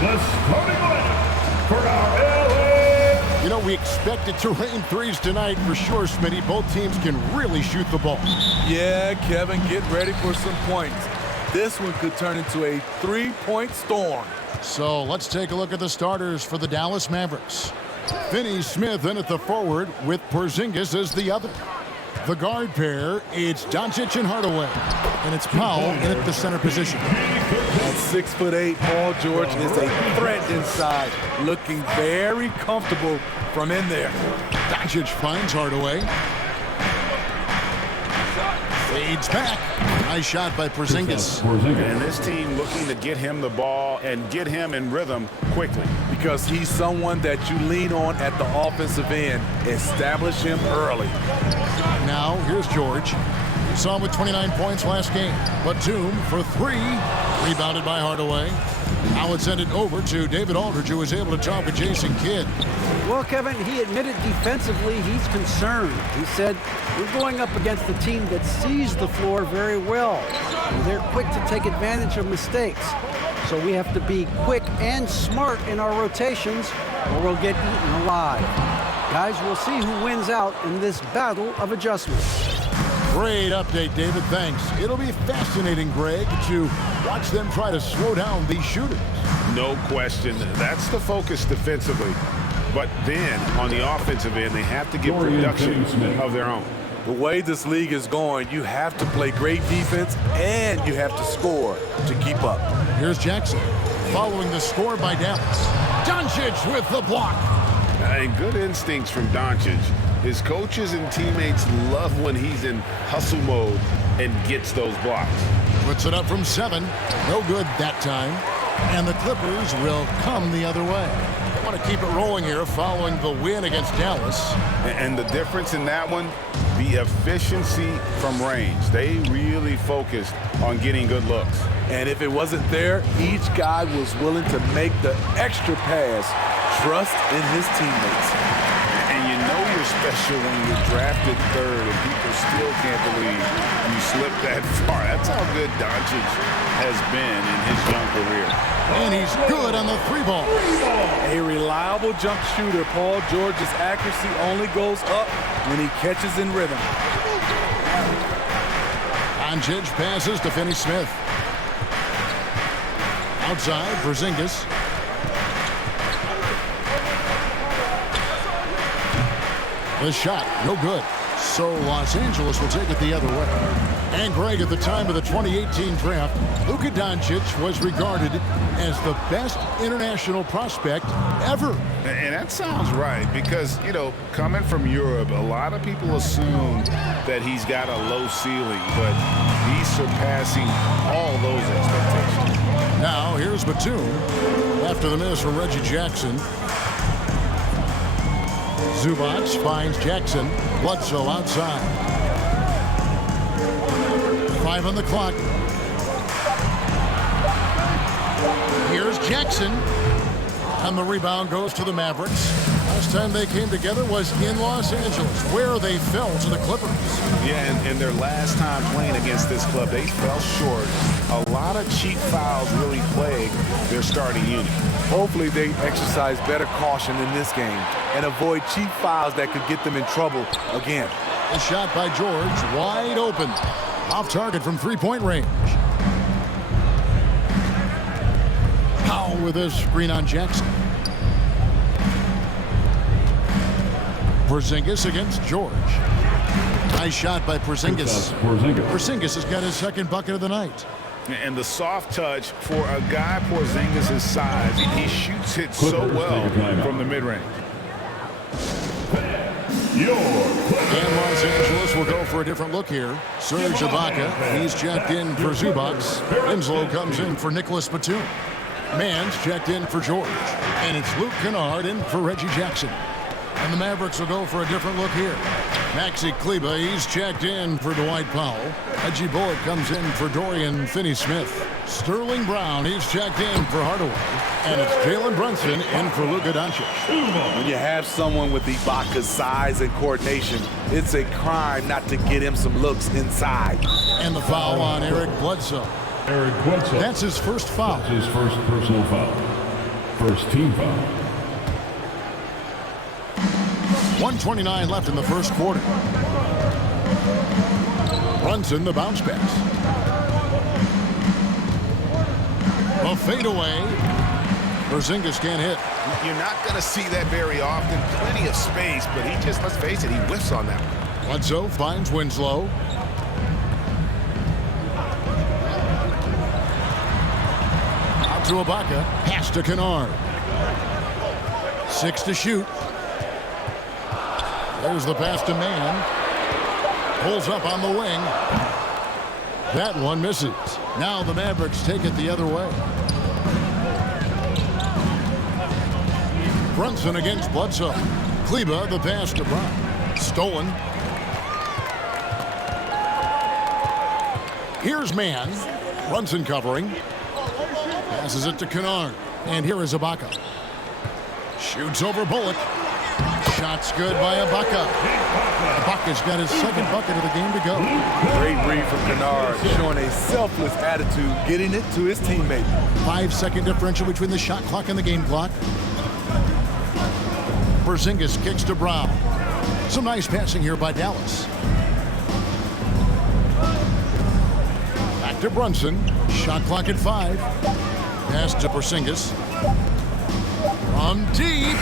the starting lineup for our LA. You know, we expect it to rain threes tonight for sure, Smitty. Both teams can really shoot the ball. Yeah, Kevin, get ready for some points. This one could turn into a three-point storm. So let's take a look at the starters for the Dallas Mavericks. Finney Smith in at the forward with Porzingis as the other. The guard pair, it's Doncic and Hardaway. And it's Powell in at the center position. At 6'8", Paul George is a threat inside, looking very comfortable from in there. Doncic finds Hardaway. Fades back. Nice shot by Porzingis. And this team looking to get him the ball and get him in rhythm quickly. Because he's someone that you lean on at the offensive end. Establish him early. Now, here's George. We saw him with 29 points last game. Batum for three. Rebounded by Hardaway. Now it's sent it over to David Aldridge, who was able to talk with Jason Kidd. Well, Kevin, he admitted defensively he's concerned. He said, we're going up against a team that sees the floor very well. And they're quick to take advantage of mistakes. So we have to be quick and smart in our rotations, or we'll get eaten alive. Guys, we'll see who wins out in this battle of adjustments. Great update, David. Thanks. It'll be fascinating, Greg, to watch them try to slow down these shooters. No question. That's the focus defensively. But then, on the offensive end, they have to get production of their own. The way this league is going, you have to play great defense and you have to score to keep up. Here's Jackson, following the score by Dallas. Doncic with the block. And good instincts from Doncic. His coaches and teammates love when he's in hustle mode and gets those blocks. Puts it up from 7. No good that time. And the Clippers will come the other way. I want to keep it rolling here following the win against Dallas. And the difference in that one, the efficiency from range. They really focused on getting good looks. And if it wasn't there, each guy was willing to make the extra pass. Trust in his teammates. And you know you're special when you're drafted third and people still can't believe you slipped that far. That's how good Doncic has been in his young career. And he's good on the three ball. A reliable jump shooter. Paul George's accuracy only goes up when he catches in rhythm. Doncic passes to Finney Smith. Outside, Porzingis. The shot, no good. So Los Angeles will take it the other way. And Greg, at the time of the 2018 draft, Luka Doncic was regarded as the best international prospect ever. And that sounds right because, you know, coming from Europe, a lot of people assume that he's got a low ceiling, but he's surpassing all those expectations. Now, here's Batum. After the miss from Reggie Jackson. Zubac finds Jackson. Bledsoe outside. 5 on the clock. Here's Jackson. And the rebound goes to the Mavericks. Last time they came together was in Los Angeles, where they fell to the Clippers. Yeah, and their last time playing against this club, they fell short. A lot of cheap fouls really plague their starting unit. Hopefully they exercise better caution in this game and avoid cheap fouls that could get them in trouble again. A shot by George, wide open. Off target from three-point range. Powell with a screen on Jackson. Porzingis against George. Nice shot by Porzingis. Porzingis has got his second bucket of the night. And the soft touch for a guy Porzingis' size, he shoots it so well from the mid-range. And Los Angeles will go for a different look here. Serge Ibaka, he's checked in for Zubac. Winslow comes in for Nicholas Batum. Mann's checked in for George. And it's Luke Kennard in for Reggie Jackson. And the Mavericks will go for a different look here. Maxi Kleber, he's checked in for Dwight Powell. Reggie Bullock comes in for Dorian Finney-Smith. Sterling Brown, he's checked in for Hardaway. And it's Jalen Brunson in for Luka Doncic. When you have someone with Ibaka's size and coordination, it's a crime not to get him some looks inside. And the foul on Eric Bledsoe. Eric Bledsoe. That's his first foul. That's his first personal foul. First team foul. 1:29 left in the first quarter. Brunson, the bounce pass. A fadeaway. Porzingis can't hit. You're not going to see that very often. Plenty of space, but he just, let's face it, he whiffs on that one. Bledsoe finds Winslow. Out to Ibaka. Pass to Kennard. 6 to shoot. There's the pass to Mann. Pulls up on the wing. That one misses. Now the Mavericks take it the other way. Brunson against Bledsoe. Kleba, the pass to Brown. Stolen. Here's Mann. Brunson covering. Passes it to Kennard. And here is Ibaka. Shoots over Bullock. Shot's good by Ibaka. Ibaka's got his second bucket of the game to go. Great read from Kennard, showing a selfless attitude, getting it to his teammate. 5-second differential between the shot clock and the game clock. Porzingis kicks to Brown. Some nice passing here by Dallas. Back to Brunson. Shot clock at 5. Pass to Porzingis. From deep.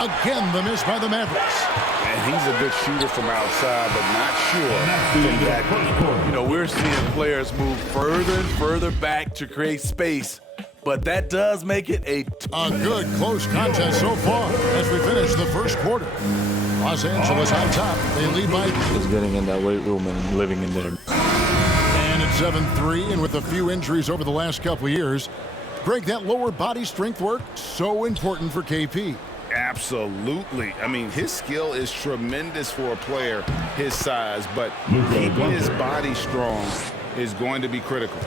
Again, the miss by the Mavericks. And he's a good shooter from outside, but not sure from that deep. You know, we're seeing players move further and further back to create space, but that does make it a good close contest so far as we finish the first quarter. Los Angeles on top. They lead by Just getting in that weight room and living in there. And it's 7-3, and with a few injuries over the last couple of years, Greg, that lower body strength work, so important for KP. Absolutely. I mean, his skill is tremendous for a player his size, but keeping his body strong is going to be critical.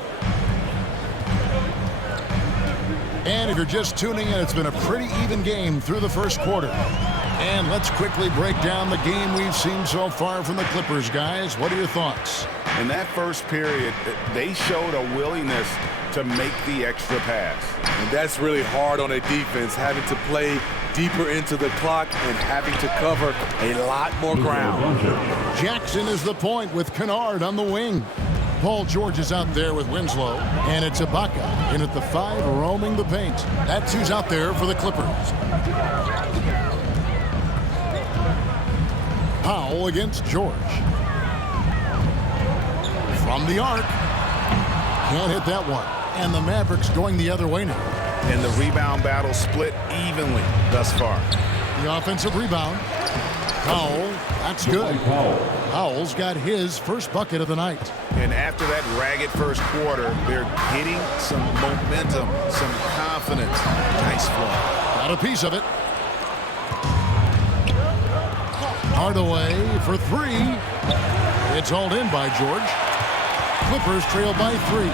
And if you're just tuning in, it's been a pretty even game through the first quarter. And let's quickly break down the game we've seen so far from the Clippers, guys. What are your thoughts? In that first period, they showed a willingness to make the extra pass. And that's really hard on a defense, having to play deeper into the clock and having to cover a lot more ground. Jackson is the point with Kennard on the wing. Paul George is out there with Winslow, and it's Ibaka in at the 5, roaming the paint. That's who's out there for the Clippers. Powell against George. From the arc. Can't hit that one. And the Mavericks going the other way now. And the rebound battle split evenly thus far. The offensive rebound. Powell, that's good. Powell's got his first bucket of the night. And after that ragged first quarter, they're getting some momentum, some confidence. Nice flow. Got a piece of it. Hardaway for 3. It's hauled in by George. Clippers trail by 3.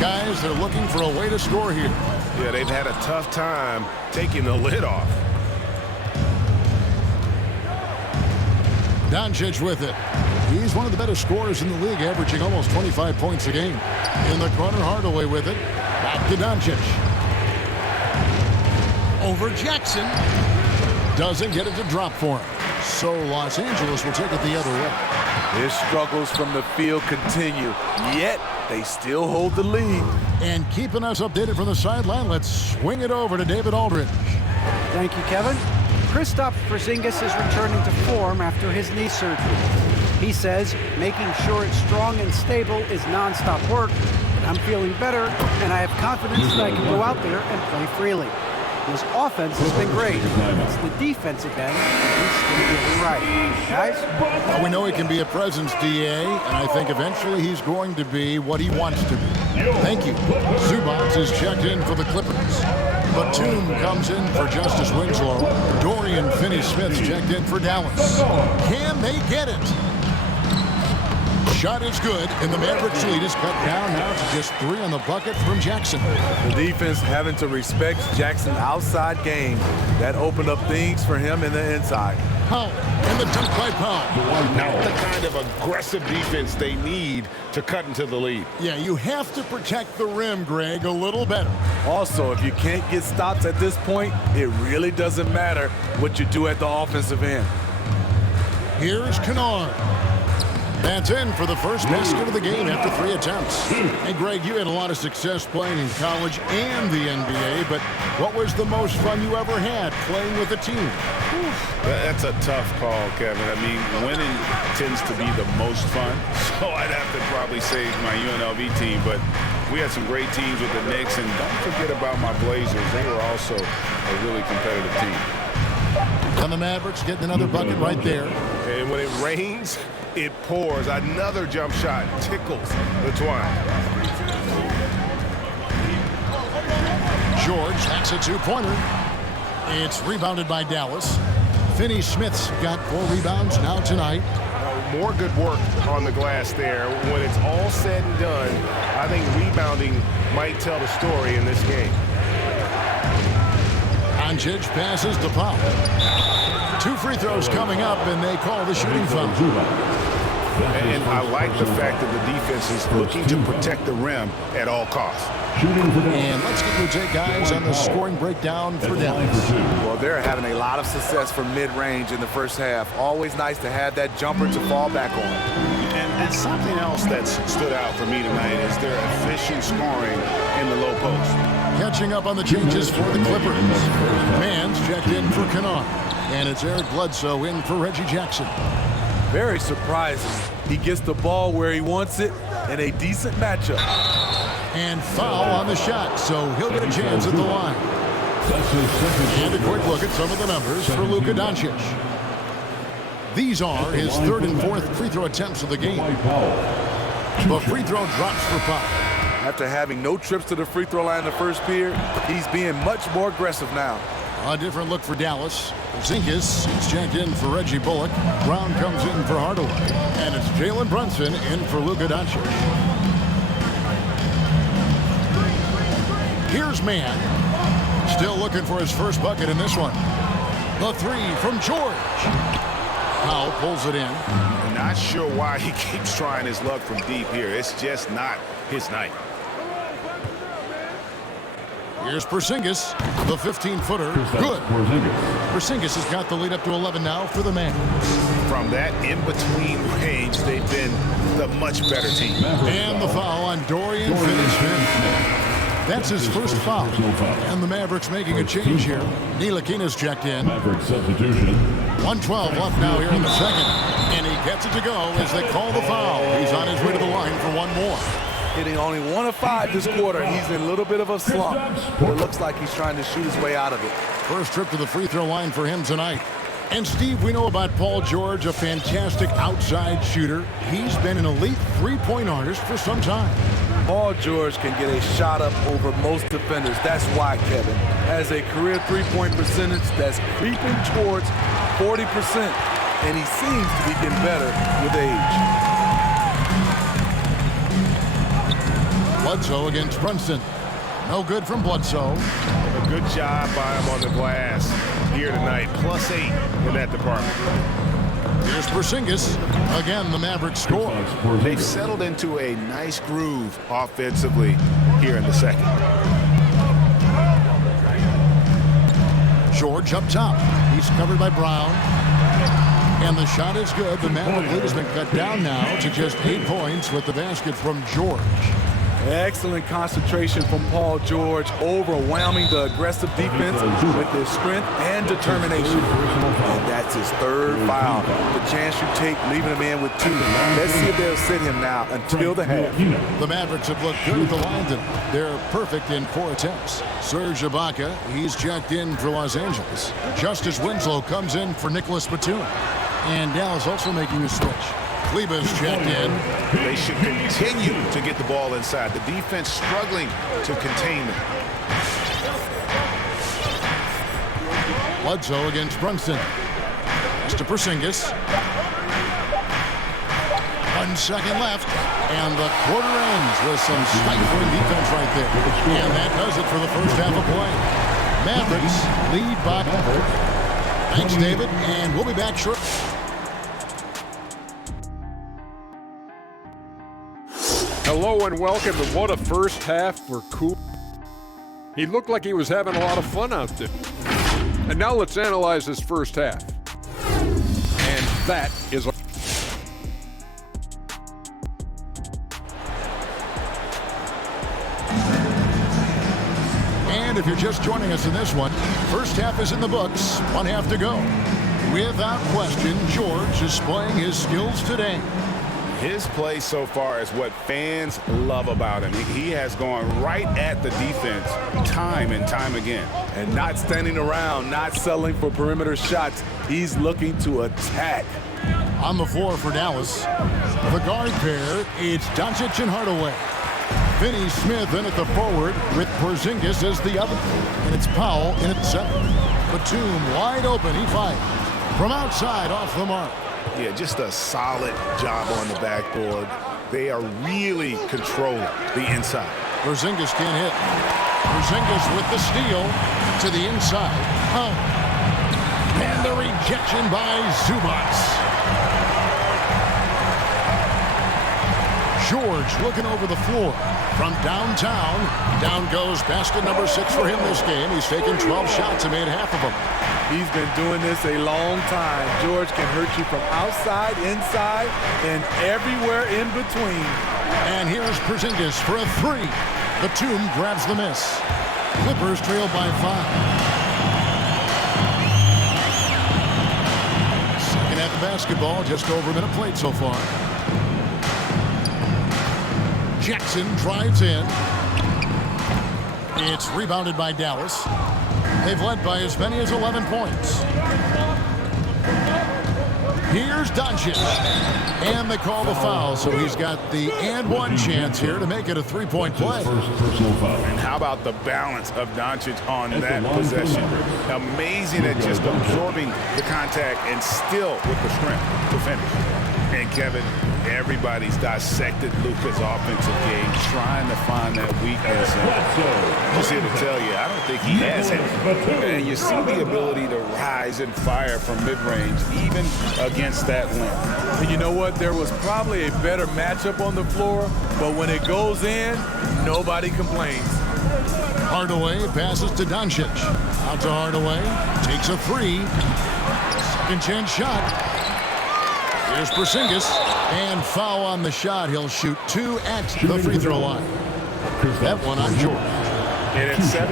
Guys, they're looking for a way to score here. Yeah, they've had a tough time taking the lid off. Doncic with it. He's one of the better scorers in the league, averaging almost 25 points a game. In the corner, Hardaway with it. Back to Doncic. Over Jackson. Doesn't get it to drop for him. So Los Angeles will take it the other way. His struggles from the field continue, yet they still hold the lead. And keeping us updated from the sideline, let's swing it over to David Aldridge. Thank you, Kevin. Kristaps Porzingis is returning to form after his knee surgery. He says making sure it's strong and stable is nonstop work. I'm feeling better, and I have confidence that I can go out there and play freely. His offense has been great. It's the defensive end he's still getting right. Guys? Well, we know he can be a presence, DA, and I think eventually he's going to be what he wants to be. Thank you. Zubac is checked in for the Clippers. Batum comes in for Justice Winslow. Dorian Finney-Smith's checked in for Dallas. Can they get it? Shot is good, and the Mavericks lead is cut down now to just 3 on the bucket from Jackson. The defense having to respect Jackson's outside game. That opened up things for him in the inside. Powell, and the dunk by Powell. Not the kind of aggressive defense they need to cut into the lead. Yeah, you have to protect the rim, Greg, a little better. Also, if you can't get stops at this point, it really doesn't matter what you do at the offensive end. Here's Kennard. That's in for the first basket of the game after 3 attempts. And Greg, you had a lot of success playing in college and the NBA, but what was the most fun you ever had playing with a team? That's a tough call, Kevin. I mean, winning tends to be the most fun, so I'd have to probably say my UNLV team, but we had some great teams with the Knicks, and don't forget about my Blazers. They were also a really competitive team. And the Mavericks getting another bucket right there. And when it rains, it pours. Another jump shot tickles the twine. George hacks a 2-pointer. It's rebounded by Dallas. Finney-Smith's got 4 rebounds now tonight. More good work on the glass there. When it's all said and done, I think rebounding might tell the story in this game. Doncic passes to Powell. 2 free throws coming up, and they call the shooting foul. And I like the fact that the defense is looking to protect the rim at all costs. And let's get your take, guys, on the scoring breakdown for Dallas. Well, they're having a lot of success from mid-range in the first half. Always nice to have that jumper to fall back on. And something else that's stood out for me tonight is their efficient scoring in the low post. Catching up on the changes for the Clippers. Mann's checked in for Kennard. And it's Eric Bledsoe in for Reggie Jackson. Very surprising. He gets the ball where he wants it in a decent matchup. And foul on the shot, so he'll get a chance at the line. And a quick look at some of the numbers for Luka Doncic. These are his 3rd and 4th free throw attempts of the game. The free throw drops for Powell. After having no trips to the free throw line in the first period, he's being much more aggressive now. A different look for Dallas. Zinkas is checked in for Reggie Bullock. Brown comes in for Hardaway. And it's Jalen Brunson in for Luka Doncic. Here's Mann. Still looking for his first bucket in this one. The 3 from George. Powell pulls it in. I'm not sure why he keeps trying his luck from deep here. It's just not his night. Here's Porzingis, the 15-footer. Good. Porzingis has got the lead up to 11 now for the man. From that in-between range, they've been the much better team. And the foul on Dorian Finney-Smith. That's his first foul. And the Mavericks making a change here. Ntilikina's checked in. Mavericks substitution. 1:12 left now here in the second. And he gets it to go as they call the foul. He's on his way to the line for one more. Hitting only 1 of 5 this quarter. He's in a little bit of a slump, but it looks like he's trying to shoot his way out of it. First trip to the free throw line for him tonight. And Steve, we know about Paul George, a fantastic outside shooter. He's been an elite 3-point artist for some time. Paul George can get a shot up over most defenders. That's why Kevin has a career 3-point percentage that's creeping towards 40%, and he seems to be getting better with age. Bledsoe against Brunson. No good from Bledsoe. A good job by him on the glass here tonight. +8 in that department. Here's Porzingis. Again, the Mavericks score. They've settled into a nice groove offensively here in the second. George up top. He's covered by Brown. And the shot is good. The Maverick lead has been cut down now to just 8 points with the basket from George. Excellent concentration from Paul George, overwhelming the aggressive defense with his strength and determination. And that's his 3rd foul. The chance you take leaving him in with 2. Let's see if they'll sit him now until the half. The Mavericks have looked good at the line. They're perfect in 4 attempts. Serge Ibaka, he's checked in for Los Angeles. Justice Winslow comes in for Nicholas Batum. And Dallas also making a switch. Kleber's checked in. They should continue to get the ball inside. The defense struggling to contain them. Bledsoe against Brunson. Pass to Porzingis. 1 second left. And the quarter ends with some stifling defense right there. And that does it for the first half of play. Mavericks lead by Thanks, David, and we'll be back shortly. Hello and welcome, and what a first half for Coop. He looked like he was having a lot of fun out there. And now let's analyze this first half. And that is a... And if you're just joining us in this one, first half is in the books, one half to go. Without question, George is displaying his skills today. His play so far is what fans love about him. He has gone right at the defense time and time again. And not standing around, not settling for perimeter shots. He's looking to attack. On the floor for Dallas, the guard pair, it's Doncic and Hardaway. Finney Smith in at the forward with Porzingis as the other. And it's Powell in at center. Batum wide open, he fights. From outside, off the mark. Yeah, just a solid job on the backboard. They are really controlling the inside. Porzingis can't hit. Porzingis with the steal to the inside. Oh. And the rejection by Zubac. George looking over the floor from downtown. Down goes basket number 6 for him this game. He's taken 12 shots and made half of them. He's been doing this a long time. George can hurt you from outside, inside, and everywhere in between. And here's Porzingis for a 3. Batum grabs the miss. Clippers trail by 5. Second half of basketball, just over a minute played so far. Jackson drives in. It's rebounded by Dallas. They've led by as many as 11 points. Here's Doncic. And they call the foul, so he's got the and one chance here to make it a 3-point play. And how about the balance of Doncic on that possession? Amazing at just absorbing the contact and still with the strength to finish. And Kevin, everybody's dissected Luka's offensive game, trying to find that weakness. And just here to tell you, I don't think he has it. And you see the ability to rise and fire from mid-range, even against that length. And you know what? There was probably a better matchup on the floor, but when it goes in, nobody complains. Hardaway passes to Doncic. Out to Hardaway. Takes a 3. Second chance shot. Here's Porzingis, and foul on the shot. He'll shoot 2 at the free throw line. That one on George. And at 7-3,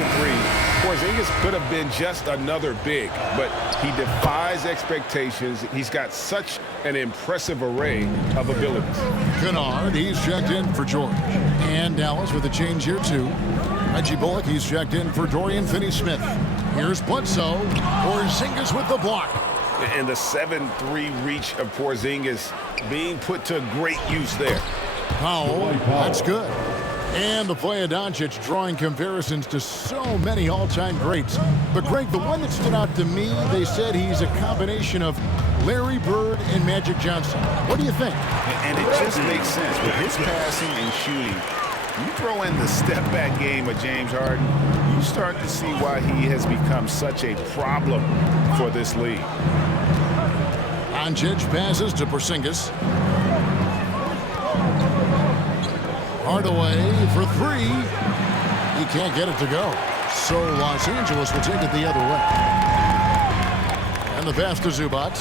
Porzingis could have been just another big, but he defies expectations. He's got such an impressive array of abilities. Kennard, he's checked in for George. And Dallas with a change here, too. Reggie Bullock, he's checked in for Dorian Finney-Smith. Here's Bledsoe. Porzingis with the block. And the 7-3 reach of Porzingis being put to great use there. Powell, that's good. And the play of Doncic drawing comparisons to so many all-time greats. But, Greg, the one that stood out to me, they said he's a combination of Larry Bird and Magic Johnson. What do you think? And it just makes sense. With his passing and shooting, you throw in the step-back game of James Harden, you start to see why he has become such a problem for this league. Doncic passes to Porzingis. Hardaway for 3. He can't get it to go. So Los Angeles will take it the other way. And the pass to Zubac.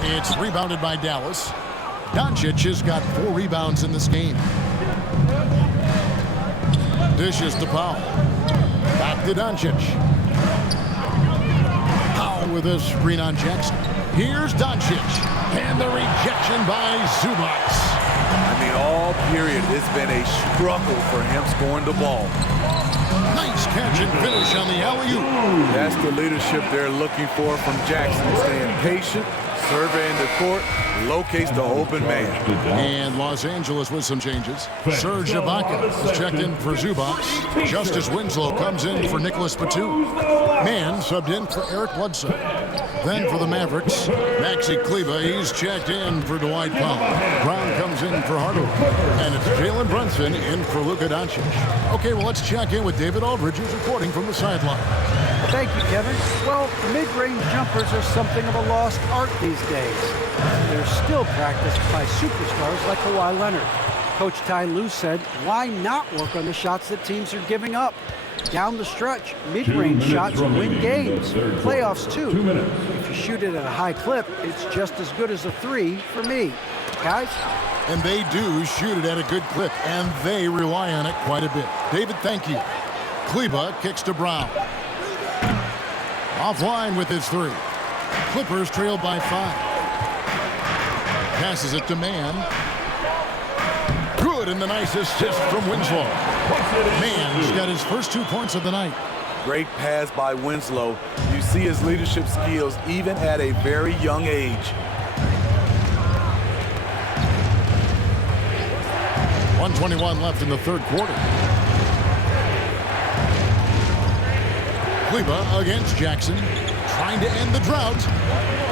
It's rebounded by Dallas. Doncic has got 4 rebounds in this game. Dishes to Powell. Back to Doncic. Powell with a screen on Jackson. Here's Doncic. And the rejection by Zubac. I mean, all period, it's been a struggle for him scoring the ball. Nice catch and finish on the alley-oop. That's the leadership they're looking for from Jackson. Staying patient, Surveying the court, locates the open man. And Los Angeles with some changes. Serge Ibaka is checked in for Zubac. Justice Winslow comes in for Nicholas Batum. Mann subbed in for Eric Bledsoe. Then for the Mavericks, Maxi Kleber, he's checked in for Dwight Powell. Brown comes in for Hardaway. And it's Jalen Brunson in for Luka Doncic. Okay, well, let's check in with David Aldridge, who's reporting from the sideline. Thank you, Kevin. Well, mid-range jumpers are something of a lost art these days. They're still practiced by superstars like Kawhi Leonard. Coach Ty Lue said, why not work on the shots that teams are giving up? Down the stretch, mid-range shots win games, playoffs too. If you shoot it at a high clip, it's just as good as a three for me. Guys? And they do shoot it at a good clip, and they rely on it quite a bit. David, thank you. Kleber kicks to Brown. Offline with his three. Clippers trail by 5. Passes it to Mann. Good, and the nice assist from Winslow. Mann's got his first 2 points of the night. Great pass by Winslow. You see his leadership skills even at a very young age. 1:21 left in the third quarter. Kleber against Jackson, trying to end the drought.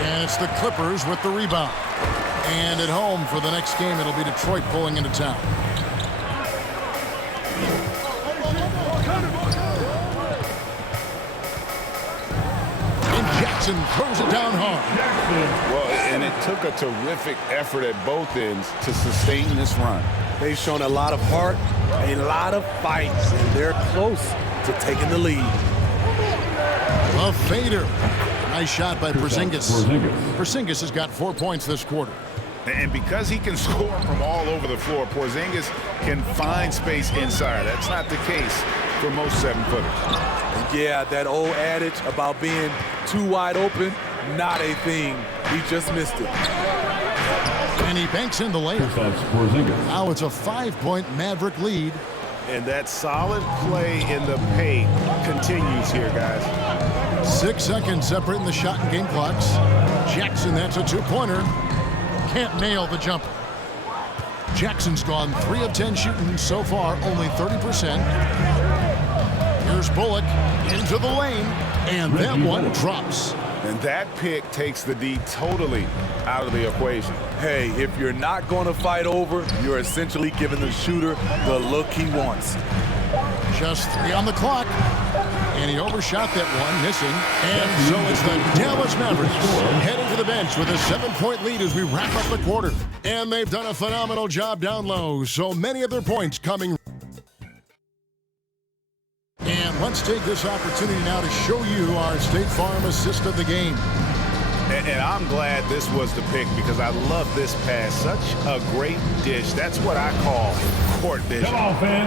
And it's the Clippers with the rebound. And at home for the next game, it'll be Detroit pulling into town. And Jackson throws it down hard. Well, and it took a terrific effort at both ends to sustain this run. They've shown a lot of heart, a lot of fight, and they're close to taking the lead. A fader. Nice shot by Porzingis. Porzingis has got 4 points this quarter. And because he can score from all over the floor, Porzingis can find space inside. That's not the case for most 7-footers. Yeah, that old adage about being too wide open, not a thing. He just missed it. And he banks in the layup. Now it's a 5-point Maverick lead. And that solid play in the paint continues here, guys. 6 seconds separating the shot and game clocks. Jackson, that's a 2-pointer. Can't nail the jumper. Jackson's gone 3 of 10 shooting so far, only 30%. Here's Bullock into the lane, and that one drops. And that pick takes the D totally out of the equation. Hey, if you're not going to fight over, you're essentially giving the shooter the look he wants. Just 3 on the clock. And he overshot that one, missing. And so it's the Dallas Mavericks heading to the bench with a 7-point lead as we wrap up the quarter. And they've done a phenomenal job down low. So many of their points coming. And let's take this opportunity now to show you our State Farm assist of the game. And I'm glad this was the pick because I love this pass. Such a great dish. That's what I call court vision.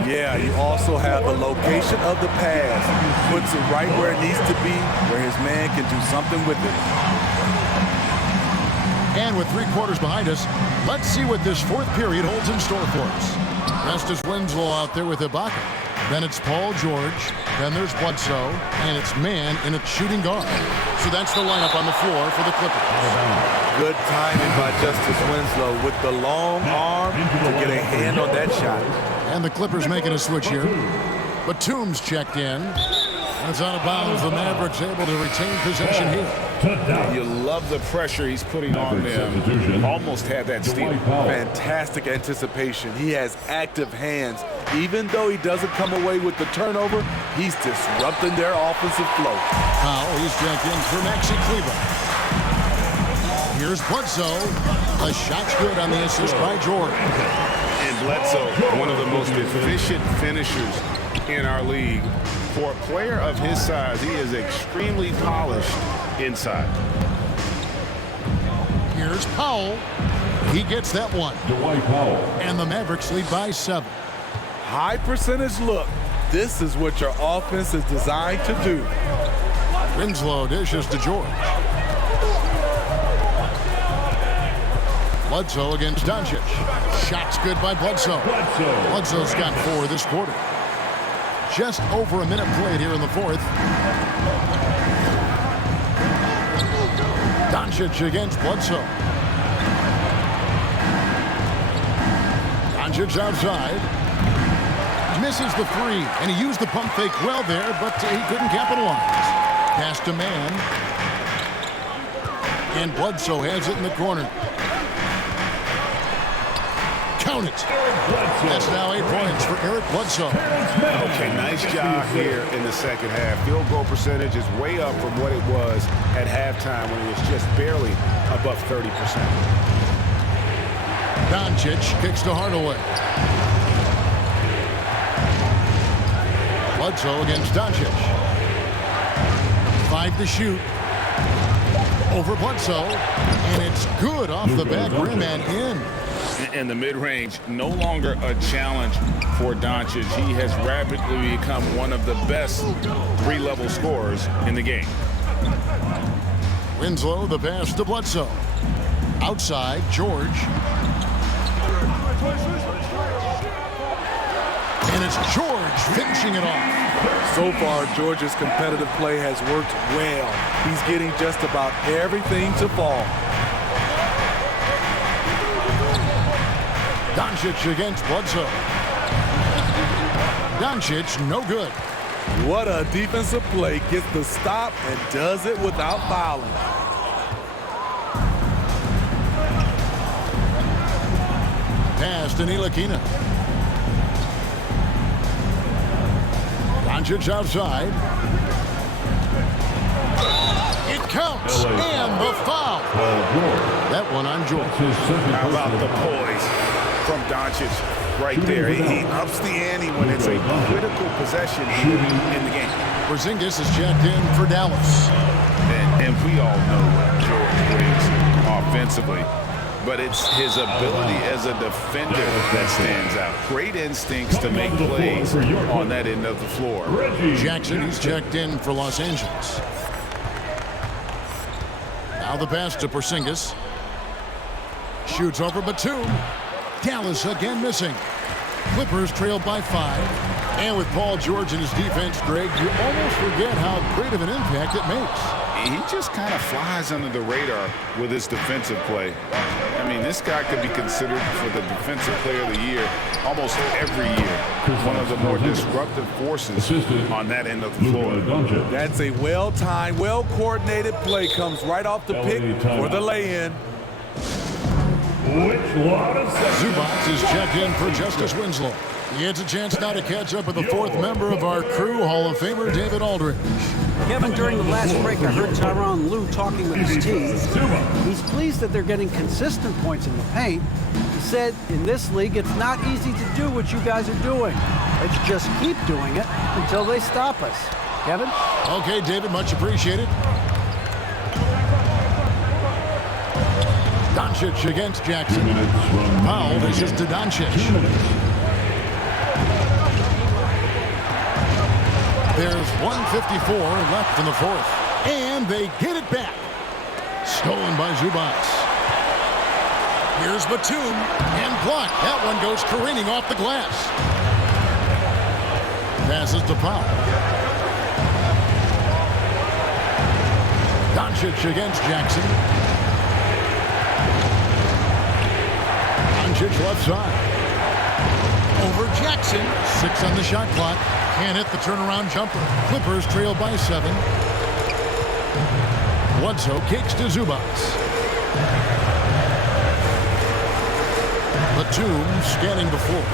Yeah, you also have the location of the pass. Puts it right where it needs to be, where his man can do something with it. And with 3 quarters behind us, let's see what this 4th period holds in store for us. Justice Winslow out there with Ibaka. Then it's Paul George. Then there's Bledsoe. And it's Mann in a shooting guard. So that's the lineup on the floor for the Clippers. Good timing by Justice Winslow with the long arm to get a hand on that shot. And the Clippers making a switch here. Batum's checked in. And it's out of bounds. The Mavericks able to retain possession here. You love the pressure he's putting on them. Almost had that steal. Fantastic anticipation. He has active hands. Even though he doesn't come away with the turnover, he's disrupting their offensive flow. Powell, he's checked in for Maxi Kleber. Here's Bledsoe. A shot's good on the assist by George. And Bledsoe, one of the most efficient finishers in our league. For a player of his size, he is extremely polished inside. Here's Powell. He gets that one. Dwight Powell. And the Mavericks lead by 7. High percentage look. This is what your offense is designed to do. Winslow dishes to George. Bledsoe against Doncic. Shot's good by Bledsoe. Bledsoe's got 4 this quarter. Just over a minute played here in the 4th. Doncic against Bledsoe. Doncic outside. Misses the three, and he used the pump fake well there, but he couldn't capitalize. Pass to man. And Bledsoe has it in the corner. Count it. That's now 8 points for Eric Bledsoe. Okay, nice job here in the second half. Field goal percentage is way up from what it was at halftime when it was just barely above 30%. Doncic kicks to Hardaway. Bledsoe against Doncic. 5 to shoot. Over Bledsoe. And it's good off the back rim and in. In the mid-range, no longer a challenge for Doncic. He has rapidly become one of the best three-level scorers in the game. Winslow, the pass to Bledsoe. Outside, George. And it's George finishing it off. So far, George's competitive play has worked well. He's getting just about everything to fall. Doncic against Bledsoe. Doncic, no good. What a defensive play. Gets the stop and does it without fouling. Pass to Ntilikina. Doncic outside. It counts. And the foul. That one on George. How about the poise from Doncic right there? He ups the ante when it's a critical possession in the game. Porzingis is checked in for Dallas. And we all know what George brings offensively, but it's his ability as a defender that stands out. Great instincts to make plays on that end of the floor. Jackson, he's checked in for Los Angeles. Now the pass to Porzingis. Shoots over Batum. Dallas again missing. Clippers trailed by 5. And with Paul George in his defense, Greg, you almost forget how great of an impact it makes. He just kind of flies under the radar with his defensive play. I mean, this guy could be considered for the Defensive Player of the Year almost every year. One of the more disruptive forces on that end of the floor. That's a well-timed, well-coordinated play. Comes right off the pick for the lay-in. Zubac is checked in for Justice Winslow. He has a chance now to catch up with the 4th member of our crew, Hall of Famer David Aldridge. Kevin, during the last break, I heard Tyronn Lue talking with his team. He's pleased that they're getting consistent points in the paint. He said, in this league, it's not easy to do what you guys are doing. Let's just keep doing it until they stop us. Kevin? Okay, David, much appreciated. Doncic against Jackson. Foul, this is to Doncic. There's 1:54 left in the 4th. And they get it back. Stolen by Zubac. Here's Batum. And blocked. That one goes careening off the glass. Passes to Powell. Doncic against Jackson. Doncic left side. Over Jackson. 6 on the shot clock. Can't hit the turnaround jumper. Clippers trail by 7. Bledsoe kicks to Zubac. Batum scanning the floor.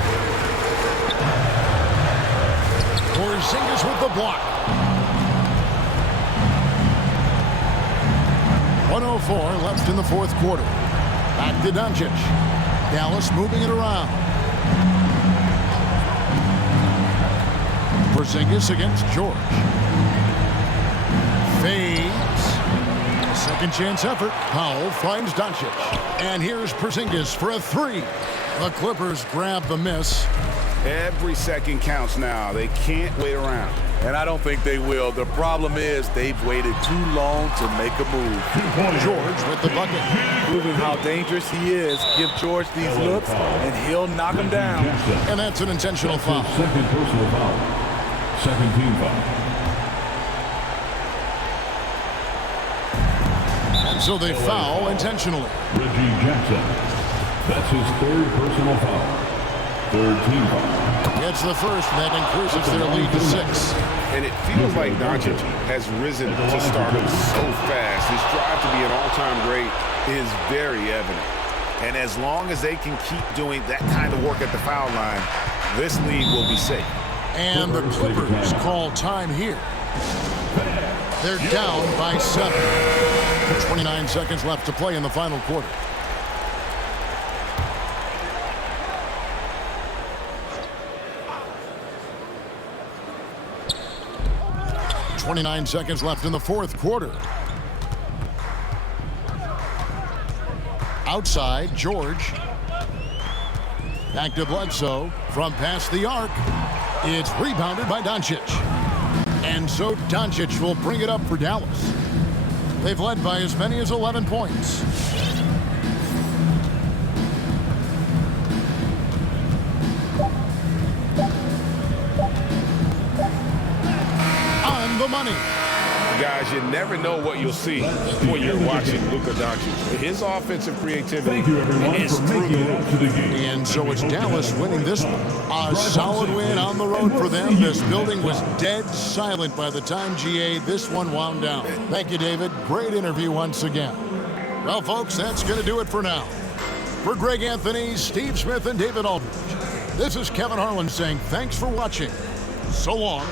Porzingis with the block. 1:04 left in the 4th quarter. Back to Doncic. Dallas moving it around. Porzingis against George. Fades. Second chance effort. Powell finds Doncic. And here's Porzingis for a 3. The Clippers grab the miss. Every second counts now. They can't wait around. And I don't think they will. The problem is they've waited too long to make a move. George with the bucket. Proving how dangerous he is. Give George these looks, and he'll knock him down. And that's an intentional foul. Second personal foul. Second team foul. And So they foul intentionally. Reggie Jackson. That's his third personal foul. Third team foul. Gets the first, and that increases their lead to 6. And it feels like Doncic has risen to stardom so fast. His drive to be an all-time great is very evident. And as long as they can keep doing that kind of work at the foul line, this lead will be safe. And the Clippers call time here. They're down by 7. 29 seconds left to play in the final quarter. .29 seconds left in the fourth quarter. Outside, George. Back to Bledsoe from past the arc. It's rebounded by Doncic. And so Doncic will bring it up for Dallas. They've led by as many as 11 points. On the money. Guys, you never know what you'll see when you're watching Luka Doncic. His offensive creativity Thank you, everyone, is for through making the it roof. out to the game. And so it's Dallas winning this one. A solid win on the road for them. This building was dead silent by the time GA this one wound down. Thank you, David. Great interview once again. Well, folks, that's going to do it for now. For Greg Anthony, Steve Smith, and David Aldridge, this is Kevin Harlan saying thanks for watching. So long.